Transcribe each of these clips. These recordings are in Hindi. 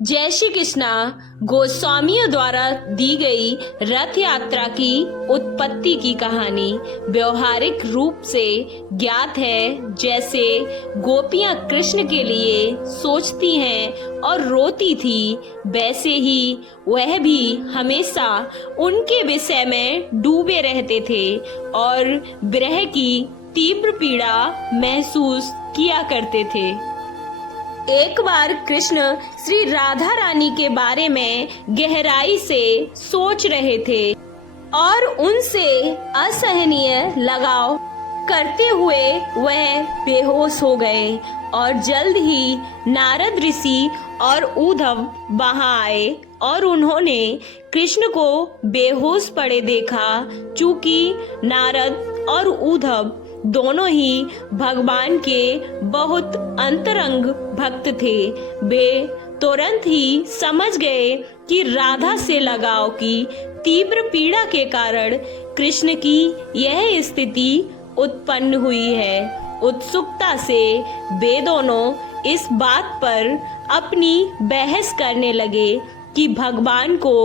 जय श्री कृष्णा गोस्वामियों द्वारा दी गई रथ यात्रा की उत्पत्ति की कहानी व्यवहारिक रूप से ज्ञात है। जैसे गोपियां कृष्ण के लिए सोचती हैं और रोती थी, वैसे ही वह भी हमेशा उनके विषय में डूबे रहते थे और विरह की तीव्र पीड़ा महसूस किया करते थे। एक बार कृष्ण श्री राधा रानी के बारे में गहराई से सोच रहे थे और उनसे असहनीय लगाव करते हुए वह बेहोश हो गए और जल्द ही नारद ऋषि और उद्धव वहां आए और उन्होंने कृष्ण को बेहोश पड़े देखा। चूंकि नारद और उद्धव दोनों ही भगवान के बहुत अंतरंग भक्त थे, वे तुरंत ही समझ गए कि राधा से लगाव की तीव्र पीड़ा के कारण कृष्ण की यह स्थिति उत्पन्न हुई है। उत्सुकता से वे दोनों इस बात पर अपनी बहस करने लगे कि भगवान को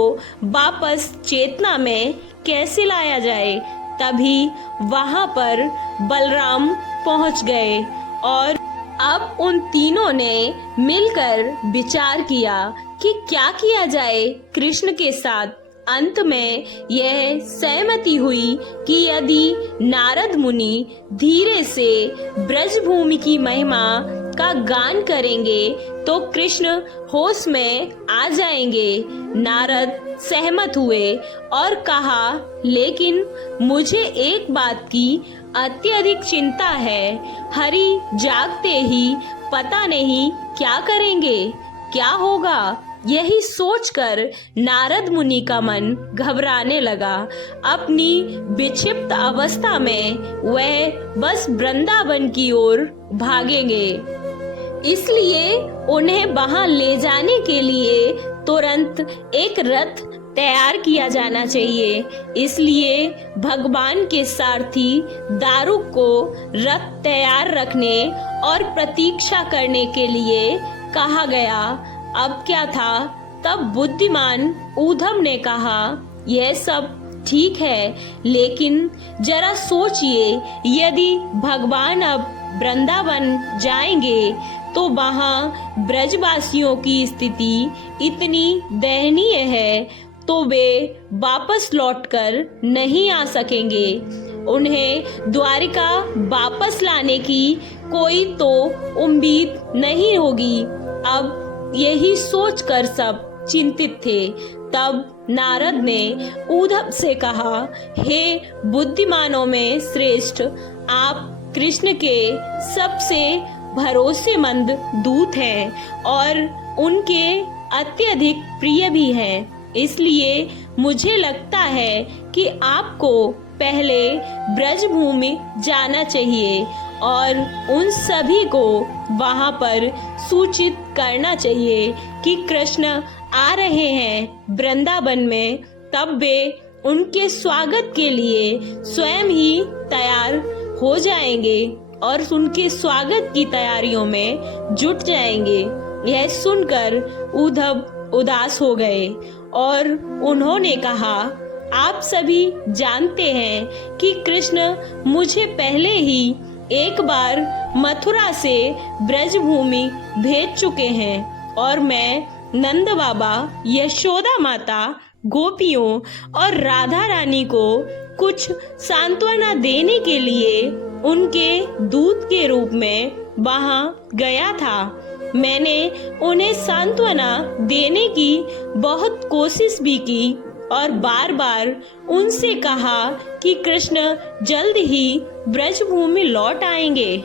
वापस चेतना में कैसे लाया जाए। तभी वहां पर बलराम पहुंच गए और अब उन तीनों ने मिलकर विचार किया कि क्या किया जाए कृष्ण के साथ। अंत में यह सहमति हुई कि यदि नारद मुनि धीरे से ब्रजभूमि की महिमा का गान करेंगे तो कृष्ण होश में आ जाएंगे। नारद सहमत हुए और कहा, लेकिन मुझे एक बात की अत्यधिक चिंता है। हरि जागते ही पता नहीं क्या करेंगे, क्या होगा। यही सोचकर नारद मुनि का मन घबराने लगा। अपनी विक्षिप्त अवस्था में वह बस वृंदावन की ओर भागेंगे, इसलिए उन्हें वहां ले जाने के लिए तुरंत एक रथ तैयार किया जाना चाहिए। इसलिए भगवान के सारथी दारुक को रथ तैयार रखने और प्रतीक्षा करने के लिए कहा गया। अब क्या था, तब बुद्धिमान उद्धव ने कहा, यह सब ठीक है, लेकिन जरा सोचिए, यदि भगवान अब वृंदावन जाएंगे तो वहां ब्रजवासियों की स्थिति इतनी दयनीय है तो वे वापस लौटकर नहीं आ सकेंगे। उन्हें द्वारिका वापस लाने की कोई तो उम्मीद नहीं होगी। अब यही सोचकर सब चिंतित थे। तब नारद ने उद्धव से कहा, हे बुद्धिमानों में श्रेष्ठ, आप कृष्ण के सबसे भरोसेमंद दूत हैं और उनके अत्यधिक प्रिय भी हैं। इसलिए मुझे लगता है कि आपको पहले ब्रजभूमि जाना चाहिए और उन सभी को वहां पर सूचित करना चाहिए कि कृष्ण आ रहे हैं वृंदावन में। तब वे उनके स्वागत के लिए स्वयं ही तैयार हो जाएंगे और उनके स्वागत की तैयारियों में जुट जाएंगे। यह सुनकर उद्धव उदास हो गए और उन्होंने कहा, आप सभी जानते हैं कि कृष्ण मुझे पहले ही एक बार मथुरा से ब्रजभूमि भेज चुके हैं और मैं नंद बाबा, यशोदा माता, गोपियों और राधा रानी को कुछ सांत्वना देने के लिए उनके दूत के रूप में वहां गया था। मैंने उन्हें सांत्वना देने की बहुत कोशिश भी की और बार बार उनसे कहा कि कृष्ण जल्द ही ब्रजभूमि लौट आएंगे।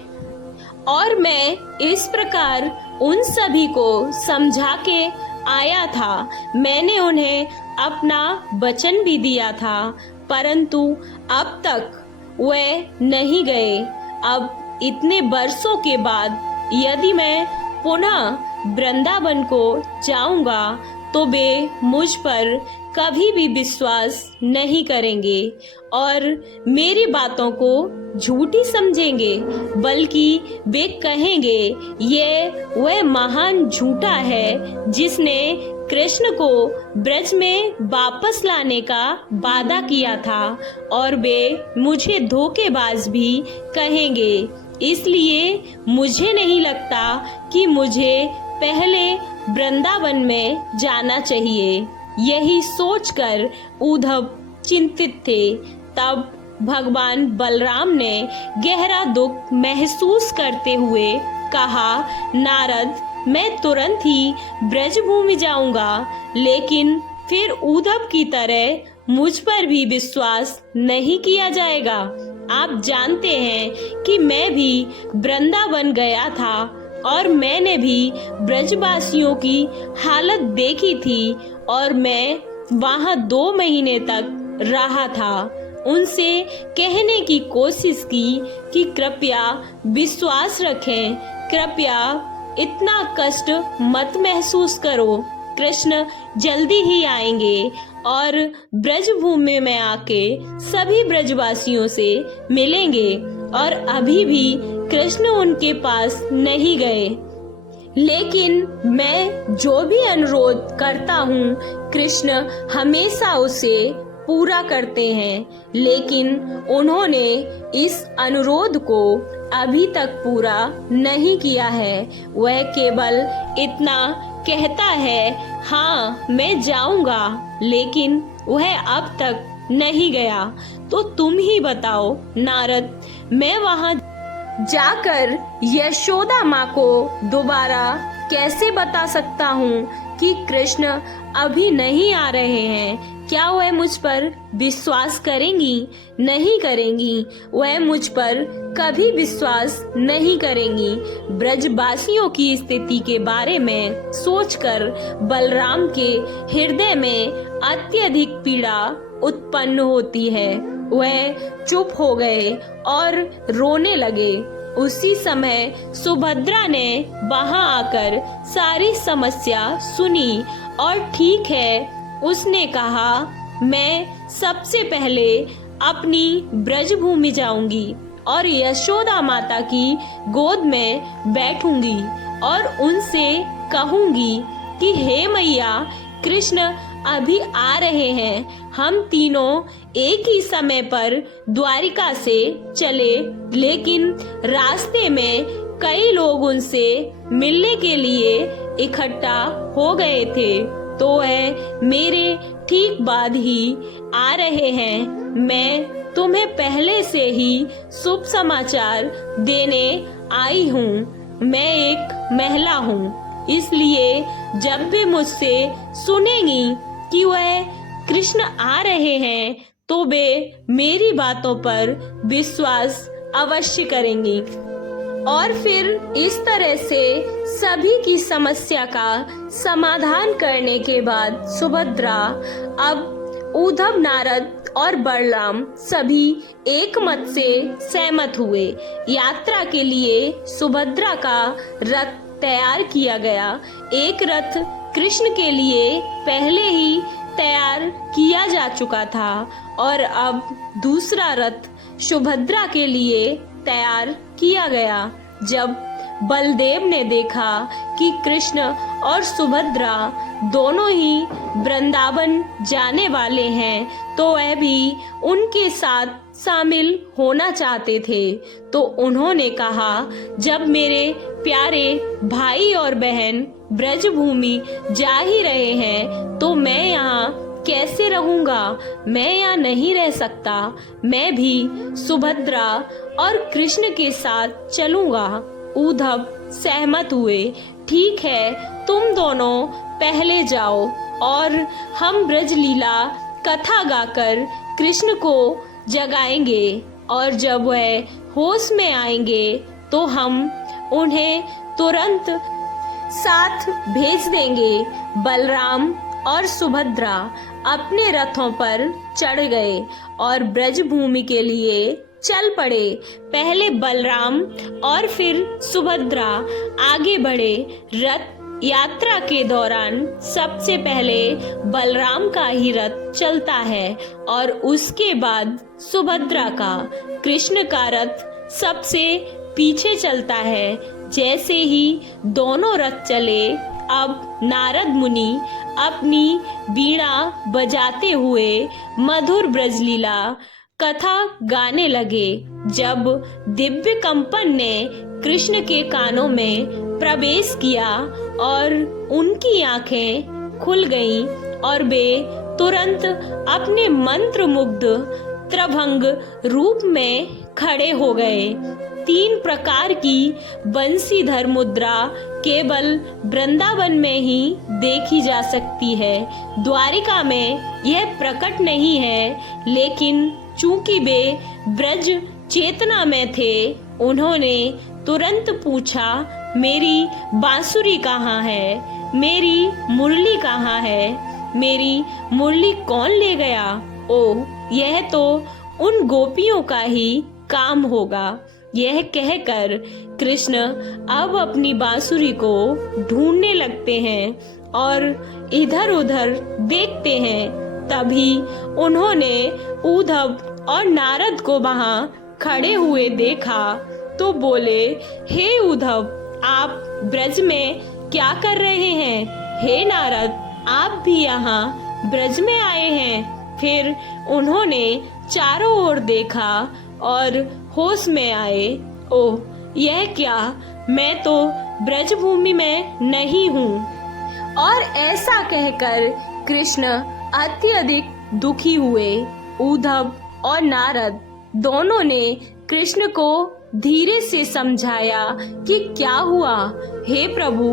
और मैं इस प्रकार उन सभी को समझा के आया था। मैंने उन्हें अपना वचन भी दिया था, परंतु अब तक वे नहीं गए। अब इतने वर्षों के बाद यदि मैं पुनः वृंदावन को जाऊंगा तो वे मुझ पर कभी भी विश्वास नहीं करेंगे और मेरी बातों को झूठी समझेंगे, बल्कि वे कहेंगे ये वह महान झूठा है जिसने कृष्ण को ब्रज में वापस लाने का वादा किया था, और वे मुझे धोखेबाज भी कहेंगे। इसलिए मुझे नहीं लगता कि मुझे पहले वृंदावन में जाना चाहिए। यही सोचकर उद्धव चिंतित थे। तब भगवान बलराम ने गहरा दुख महसूस करते हुए कहा, नारद, मैं तुरंत ही ब्रजभूमि जाऊंगा, लेकिन फिर उद्धव की तरह मुझ पर भी विश्वास नहीं किया जाएगा। आप जानते हैं कि मैं भी वृंदावन गया था और मैंने भी ब्रजवासियों की हालत देखी थी, और मैं वहां 2 महीने तक रहा था। उनसे कहने की कोशिश की कि कृपया विश्वास रखें, कृपया इतना कष्ट मत महसूस करो। कृष्ण जल्दी ही आएंगे और ब्रजभूमि में आके सभी ब्रजवासियों से मिलेंगे, और अभी भी कृष्ण उनके पास नहीं गए। लेकिन मैं जो भी अनुरोध करता हूँ, कृष्ण हमेशा उसे पूरा करते हैं, लेकिन उन्होंने इस अनुरोध को अभी तक पूरा नहीं किया है। वह केवल इतना कहता है, हाँ मैं जाऊंगा, लेकिन वह अब तक नहीं गया। तो तुम ही बताओ नारद, मैं वहां जाकर यशोदा माँ को दोबारा कैसे बता सकता हूँ कि कृष्ण अभी नहीं आ रहे हैं? क्या वह मुझ पर विश्वास करेंगी? नहीं करेंगी। वह मुझ पर कभी विश्वास नहीं करेंगी। ब्रजवासियों की स्थिति के बारे में सोचकर बलराम के हृदय में अत्यधिक पीड़ा उत्पन्न होती है। वह चुप हो गए और रोने लगे। उसी समय सुभद्रा ने वहां आकर सारी समस्या सुनी और ठीक है, उसने कहा, मैं सबसे पहले अपनी ब्रजभूमि जाऊंगी और यशोदा माता की गोद में बैठूंगी और उनसे कहूंगी कि हे मैया, कृष्ण अभी आ रहे हैं। हम तीनों एक ही समय पर द्वारिका से चले, लेकिन रास्ते में कई लोग उनसे मिलने के लिए इकट्ठा हो गए थे, तो वह मेरे ठीक बाद ही आ रहे हैं। मैं तुम्हें पहले से ही शुभ समाचार देने आई हूँ। मैं एक महिला हूँ, इसलिए जब भी मुझसे सुनेंगी कि वह कृष्ण आ रहे हैं, तो वे मेरी बातों पर विश्वास अवश्य करेंगी। और फिर इस तरह से सभी की समस्या का समाधान करने के बाद सुभद्रा, अब उद्धव, नारद और बलराम सभी एक मत से सहमत हुए। यात्रा के लिए सुभद्रा का रथ तैयार किया गया। एक रथ कृष्ण के लिए पहले ही तैयार किया जा चुका था और अब दूसरा रथ सुभद्रा के लिए तैयार किया गया। जब बलदेव ने देखा कि कृष्ण और सुभद्रा दोनों ही वृंदावन जाने वाले हैं, तो वह भी उनके साथ शामिल होना चाहते थे। तो उन्होंने कहा, जब मेरे प्यारे भाई और बहन ब्रजभूमि जा ही रहे हैं, तो मैं यहाँ कैसे रहूंगा? मैं यहाँ नहीं रह सकता। मैं भी सुभद्रा और कृष्ण के साथ चलूंगा। उद्धव सहमत हुए। ठीक है, तुम दोनों पहले जाओ और हम ब्रजलीला कथा गाकर कृष्ण को जगाएंगे, और जब वह होश में आएंगे तो हम उन्हें तुरंत साथ भेज देंगे। बलराम और सुभद्रा अपने रथों पर चढ़ गए और ब्रजभूमि के लिए चल पड़े। पहले बलराम और फिर सुभद्रा आगे बढ़े। रथ यात्रा के दौरान सबसे पहले बलराम का ही रथ चलता है और उसके बाद सुभद्रा का। कृष्ण का रथ सबसे पीछे चलता है। जैसे ही दोनों रथ चले, अब नारद मुनि अपनी बीड़ा बजाते हुए मधुर ब्रजलीला कथा गाने लगे। जब दिव्य कंपन ने कृष्ण के कानों में प्रवेश किया और उनकी आंखें खुल गईं और वे तुरंत अपने मंत्र मुग्ध त्रभंग रूप में खड़े हो गए। 3 प्रकार की बंसीधर मुद्रा केवल वृंदावन में ही देखी जा सकती है। द्वारिका में यह प्रकट नहीं है, लेकिन चूंकि वे ब्रज चेतना में थे, उन्होंने तुरंत पूछा, मेरी बांसुरी कहाँ है? मेरी मुरली कहाँ है? मेरी मुरली कौन ले गया? ओ, यह तो उन गोपियों का ही काम होगा। यह कहकर कृष्ण अब अपनी बांसुरी को ढूंढने लगते हैं और इधर उधर देखते हैं। तभी उन्होंने उद्धव और नारद को वहां खड़े हुए देखा तो बोले, हे उद्धव, आप ब्रज में क्या कर रहे हैं? हे नारद, आप भी यहाँ ब्रज में आए हैं? फिर उन्होंने चारों ओर देखा और होश में आए। ओह, यह क्या? मैं तो ब्रज भूमि में नहीं हूँ। और ऐसा कहकर कृष्ण अत्यधिक दुखी हुए। उद्धव और नारद दोनों ने कृष्ण को धीरे से समझाया कि क्या हुआ। हे प्रभु,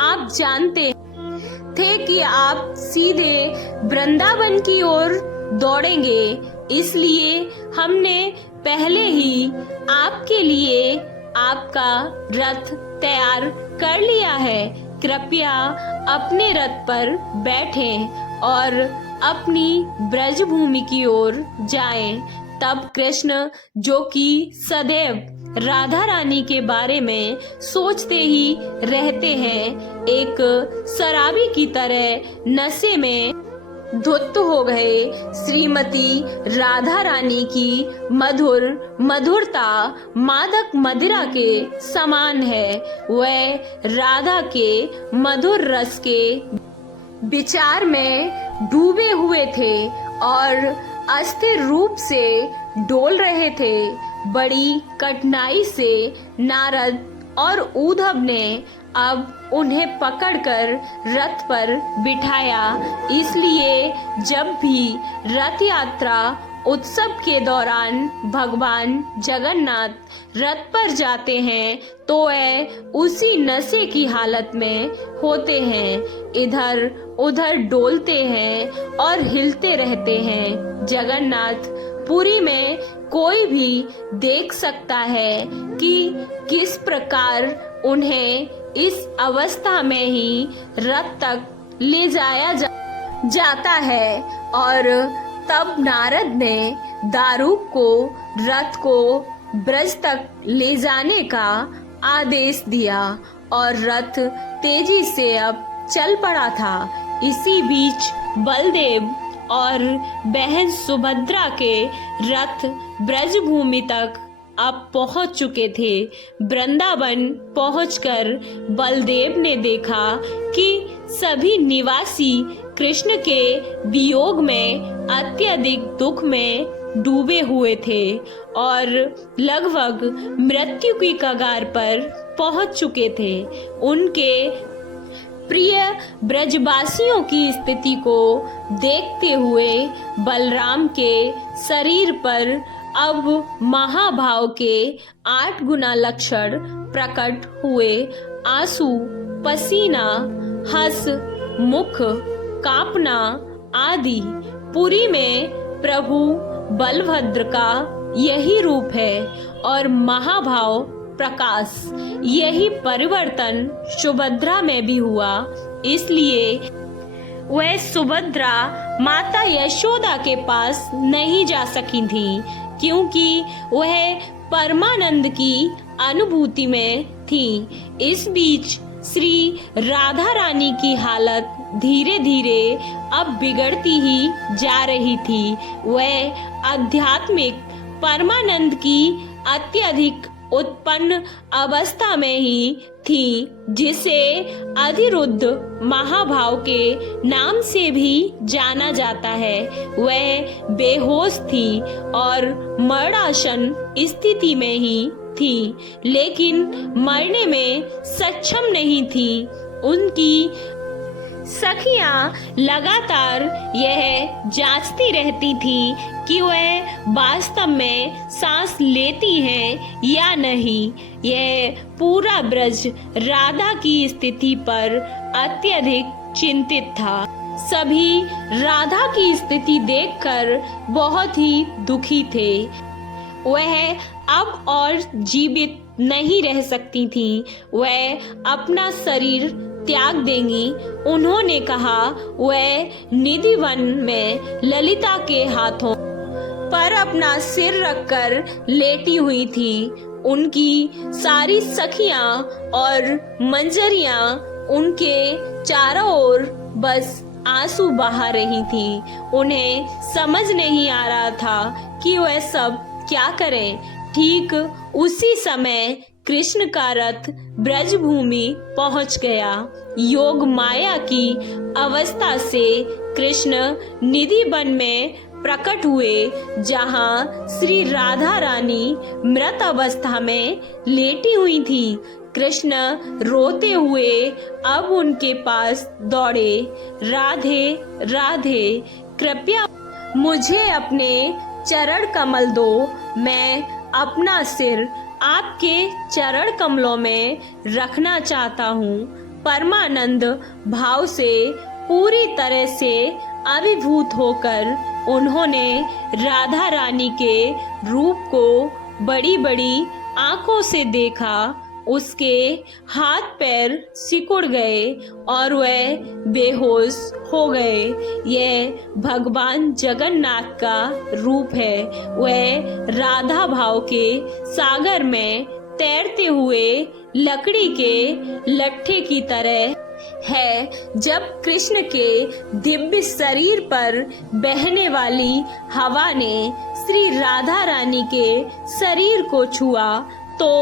आप जानते थे कि आप सीधे वृंदावन की ओर दौड़ेंगे, इसलिए हमने पहले ही आपके लिए आपका रथ तैयार कर लिया है। कृपया अपने रथ पर बैठें और अपनी ब्रज भूमि की ओर जाएं। तब कृष्ण, जो कि सदैव राधा रानी के बारे में सोचते ही रहते हैं, एक शराबी की तरह नशे में धुत हो गए। श्रीमती राधा रानी की मधुर मधुरता मादक मदिरा के समान है। वह राधा के मधुर रस के विचार में डूबे हुए थे और अस्थिर रूप से डोल रहे थे। बड़ी कठिनाई से नारद और उद्धव ने अब उन्हें पकड़कर रथ पर बिठाया। इसलिए जब भी रथ यात्रा उत्सव के दौरान भगवान जगन्नाथ रथ पर जाते हैं तो वह उसी नशे की हालत में होते हैं, इधर उधर डोलते हैं और हिलते रहते हैं। जगन्नाथ पुरी में कोई भी देख सकता है कि किस प्रकार उन्हें इस अवस्था में ही रथ तक ले जाया जाता है। और तब नारद ने दारुक को रथ को ब्रज तक ले जाने का आदेश दिया और रथ तेजी से अब चल पड़ा था। इसी बीच बलदेव और बहन सुभद्रा के रथ ब्रज भूमि तक अब पहुंच चुके थे। वृंदावन पहुंचकर बलदेव ने देखा कि सभी निवासी कृष्ण के वियोग में अत्यधिक दुख में डूबे हुए थे और लगभग मृत्यु की कगार पर पहुंच चुके थे। उनके प्रिय ब्रजवासियों की स्थिति को देखते हुए बलराम के शरीर पर अब महाभाव के 8 गुना लक्षण प्रकट हुए। आंसू, पसीना, हंस, मुख कांपना आदि। पुरी में प्रभु बलभद्र का यही रूप है और महाभाव प्रकाश। यही परिवर्तन सुभद्रा में भी हुआ। इसलिए वह सुभद्रा माता यशोदा के पास नहीं जा सकी थी, क्योंकि वह परमानंद की अनुभूति में थी। इस बीच श्री राधा रानी की हालत धीरे धीरे अब बिगड़ती ही जा रही थी। वह आध्यात्मिक परमानंद की अत्यधिक उत्पन्न अवस्था में ही थी, जिसे अधिरुद्ध महाभाव के नाम से भी जाना जाता है। वह बेहोश थी और मरणासन स्थिति में ही थी, लेकिन मरने में सक्षम नहीं थी। उनकी सखियां लगातार यह जांचती रहती थी कि वह वास्तव में सांस लेती हैं या नहीं। यह पूरा ब्रज राधा की स्थिति पर अत्यधिक चिंतित था। सभी राधा की स्थिति देखकर बहुत ही दुखी थे। वह अब और जीवित नहीं रह सकती थीं। वह अपना शरीर त्याग देंगी। उन्होंने कहा वह निधिवन में ललिता के हाथों पर अपना सिर रखकर लेटी हुई थी। उनकी सारी सखियां और मंजरियां उनके चारों ओर बस आंसू बहा रही थी। उन्हें समझ नहीं आ रहा था कि वह सब क्या करें। ठीक उसी समय कृष्ण का रथ ब्रजभूमि पहुंच गया। योग माया की अवस्था से कृष्ण निधि वन में प्रकट हुए, जहां श्री राधा रानी मृत अवस्था में लेटी हुई थी। कृष्ण रोते हुए अब उनके पास दौड़े। राधे राधे, कृपया मुझे अपने चरण कमल दो। मैं अपना सिर आपके चरण कमलों में रखना चाहता हूँ। परमानंद भाव से पूरी तरह से अभिभूत होकर उन्होंने राधा रानी के रूप को बड़ी बड़ी आंखों से देखा। उसके हाथ पैर सिकुड़ गए और वह बेहोश हो गए। यह भगवान जगन्नाथ का रूप है। वह राधा भाव के सागर में तैरते हुए लकड़ी के लट्ठे की तरह है। जब कृष्ण के दिव्य शरीर पर बहने वाली हवा ने श्री राधा रानी के शरीर को छुआ तो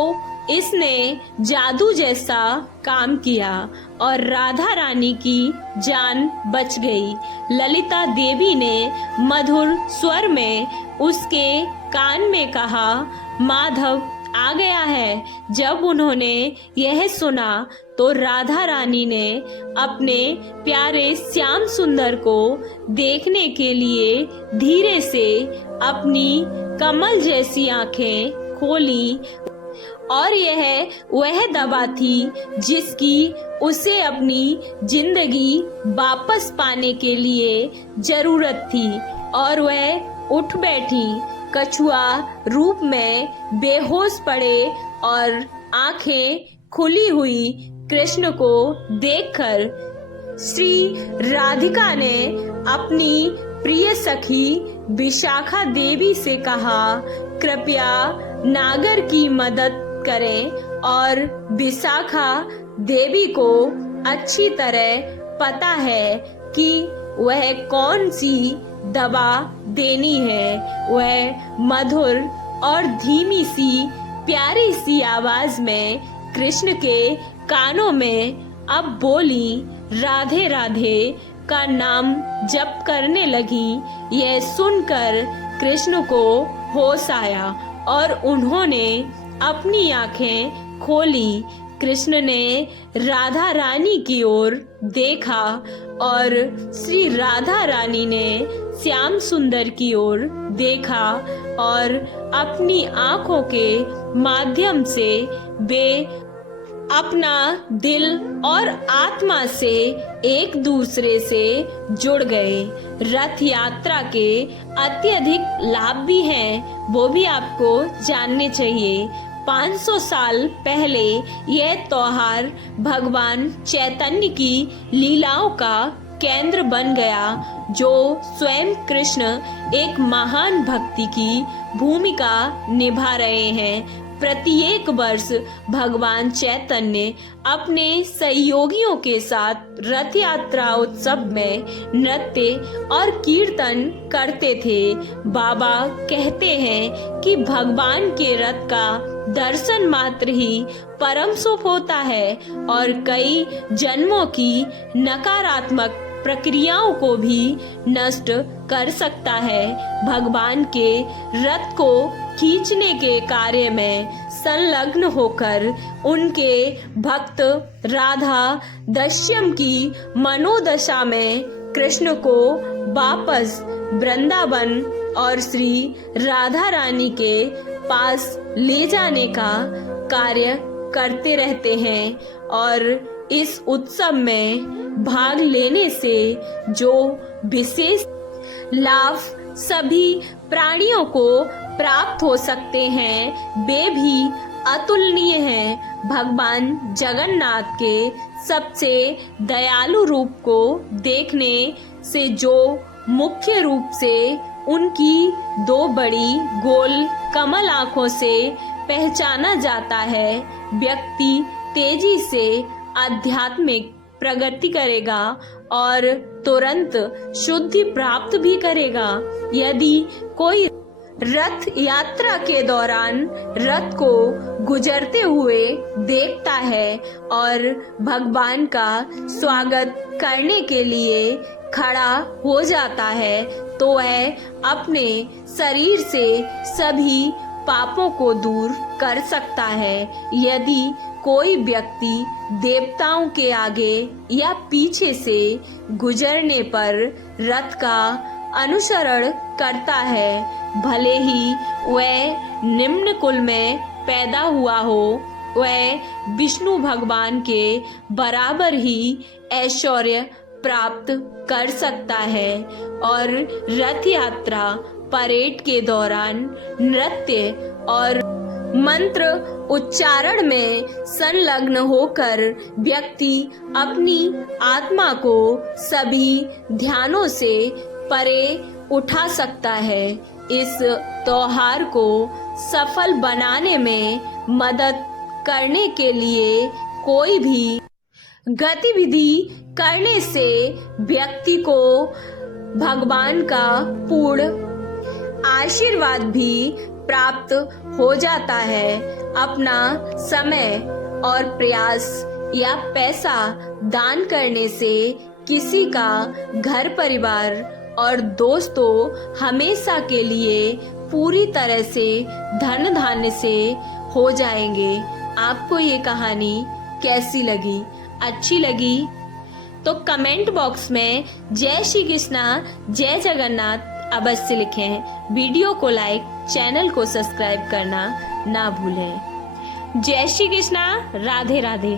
इसने जादू जैसा काम किया और राधा रानी की जान बच गई। ललिता देवी ने मधुर स्वर में उसके कान में कहा, माधव आ गया है। जब उन्होंने यह सुना तो राधा रानी ने अपने प्यारे श्याम सुंदर को देखने के लिए धीरे से अपनी कमल जैसी आंखें खोली और यह वह दवा थी जिसकी उसे अपनी जिंदगी वापस पाने के लिए जरूरत थी। और वह उठ बैठी। कछुआ रूप में बेहोश पड़े और आंखें खुली हुई कृष्ण को देखकर श्री राधिका ने अपनी प्रिय सखी विशाखा देवी से कहा, कृपया नागर की मदद करें। और विशाखा देवी को अच्छी तरह पता है कि वह कौन सी दवा देनी है। वह मधुर और धीमी सी प्यारी सी आवाज में कृष्ण के कानों में अब बोली, राधे राधे का नाम जप करने लगी। यह सुनकर कृष्ण को होश आया और उन्होंने अपनी आंखें खोली। कृष्ण ने राधा रानी की ओर देखा और श्री राधा रानी ने श्याम सुंदर की ओर देखा और अपनी आंखों के माध्यम से वे अपना दिल और आत्मा से एक दूसरे से जुड़ गए। रथ यात्रा के अत्यधिक लाभ भी हैं, वो भी आपको जानने चाहिए। 500 साल पहले यह त्योहार भगवान चैतन्य की लीलाओं का केंद्र बन गया, जो स्वयं कृष्ण एक महान भक्ति की भूमिका निभा रहे हैं। प्रत्येक वर्ष भगवान चैतन्य अपने सहयोगियों के साथ रथ यात्रा उत्सव में नृत्य और कीर्तन करते थे। बाबा कहते हैं कि भगवान के रथ का दर्शन मात्र ही परम सुख होता है और कई जन्मों की नकारात्मक प्रक्रियाओं को भी नष्ट कर सकता है। भगवान के रथ को खींचने के कार्य में संलग्न होकर उनके भक्त राधा दस्यम की मनोदशा में कृष्ण को वापस वृंदावन और श्री राधा रानी के पास ले जाने का कार्य करते रहते हैं और इस उत्सव में भाग लेने से जो विशेष लाभ सभी प्राणियों को प्राप्त हो सकते हैं वे भी अतुलनीय हैं। भगवान जगन्नाथ के सबसे दयालु रूप को देखने से जो मुख्य रूप से उनकी दो बड़ी गोल कमल आँखों से पहचाना जाता है, व्यक्ति तेजी से आध्यात्मिक प्रगति करेगा और तुरंत शुद्धि प्राप्त भी करेगा। यदि कोई रथ यात्रा के दौरान रथ को गुजरते हुए देखता है और भगवान का स्वागत करने के लिए खड़ा हो जाता है तो वह अपने शरीर से सभी पापों को दूर कर सकता है। यदि कोई व्यक्ति देवताओं के आगे या पीछे से गुजरने पर रथ का अनुसरण करता है, भले ही वह निम्न कुल में पैदा हुआ हो, वह विष्णु भगवान के बराबर ही ऐश्वर्य प्राप्त कर सकता है। और रथ यात्रा परेड के दौरान नृत्य और मंत्र उच्चारण में संलग्न होकर व्यक्ति अपनी आत्मा को सभी ध्यानों से परे उठा सकता है। इस त्योहार को सफल बनाने में मदद करने के लिए कोई भी गतिविधि करने से व्यक्ति को भगवान का पूर्ण आशीर्वाद भी प्राप्त हो जाता है। अपना समय और प्रयास या पैसा दान करने से किसी का घर परिवार और दोस्तों हमेशा के लिए पूरी तरह से धन धान्य से हो जाएंगे। आपको ये कहानी कैसी लगी? अच्छी लगी तो कमेंट बॉक्स में जय श्री कृष्णा जय जगन्नाथ अवश्य लिखें। वीडियो को लाइक, चैनल को सब्सक्राइब करना ना भूलें। जय श्री कृष्णा, राधे राधे।